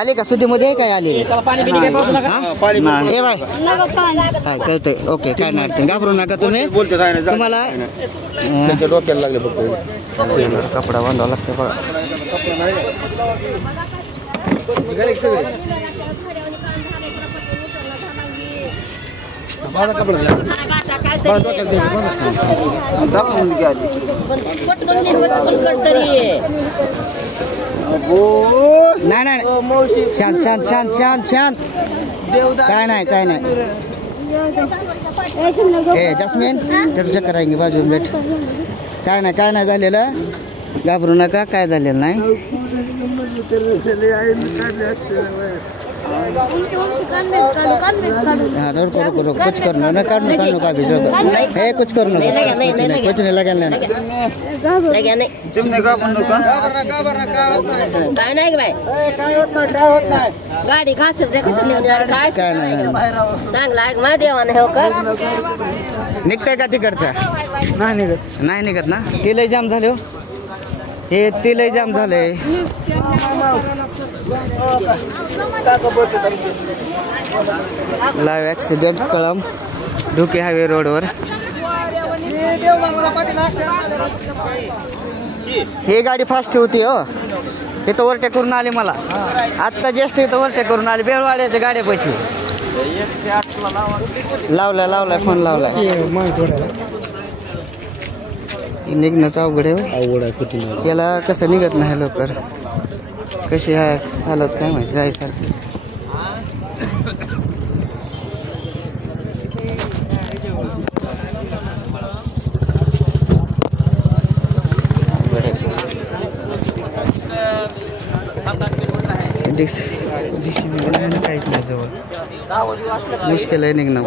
आले का सुधीमध्ये आहे काय आले? ए बाय काय कळतंय. ओके काय नाही अडचण, घाबरू नका तुम्ही. तुम्हाला डोक्याला लागले फक्त कपडा बांधावा लागतो बघा. नाही नाही शांत शांत शांत शांत शांत. काय नाही काय नाही. ए जस्मिन तेरे चक्कर आएंगे बाजू में बैठ. काय नाही झालेलं, घाबरू नका, काय झालेलं नाही. हाँ रुको रुको कुछ करना ना, काटना का भी है, कुछ करना कुछ नहीं लगा नहीं. तुमने का बंदो का काय नाही बाय, गाडी घास रे कसं काय काय नाही. चांगला आहे मा देवाने हो का. निघताय का तिकडचा? नाही निघत ना. ते लय जाम झाले हो, हे ते लय जाम झालंय. लाईव्ह ॲक्सिडेंट कळम ढुके हायवे रोडवर. ही गाडी फास्ट होती हो, इथं ओव्हरटेक करून आली मला आत्ता जस्ट. इथं ओव्हरटेक करून आली बेळवाड्याच्या गाड्या पैसे लावलाय फोन लावलाय. निघण्याचं अवघड आहे. याला कसं निघत नाही लवकर, कशी हालत काय माहिती जायसारखी. काहीच नाही जवळ, मुश्किल आहे निघणं.